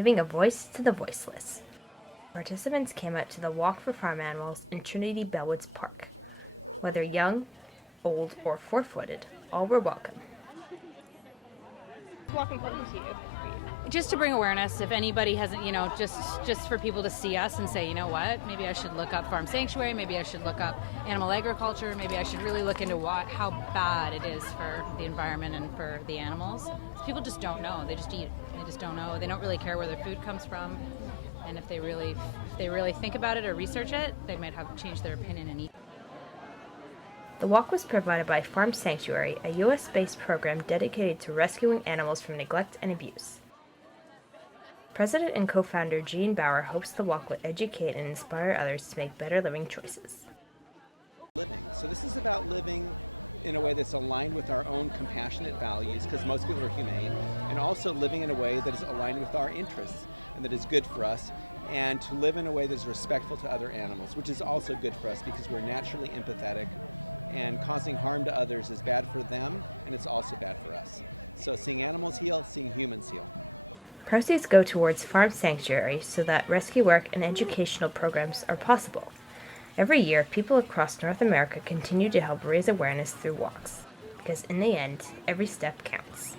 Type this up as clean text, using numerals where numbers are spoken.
giving a voice to the voiceless. Participants came out to the Walk for Farm Animals in Trinity Bellwoods Park. Whether young, old, or four-footed, all were welcome. Walk important to you? Just to bring awareness, if anybody hasn't, just for people to see us and say, you know what, maybe I should look up farm sanctuary, maybe I should look up animal agriculture, maybe I should really look into how bad it is for the environment and for the animals. People just don't know. They just eat. They just don't know. They don't really care where their food comes from. And if they really think about it or research it, they might have changed their opinion and eat. The walk was provided by Farm Sanctuary, a U.S.-based program dedicated to rescuing animals from neglect and abuse. President and co-founder Jean Bauer hopes the walk will educate and inspire others to make better living choices. Proceeds go towards Farm Sanctuary so that rescue work and educational programs are possible. Every year, people across North America continue to help raise awareness through walks, because in the end, every step counts.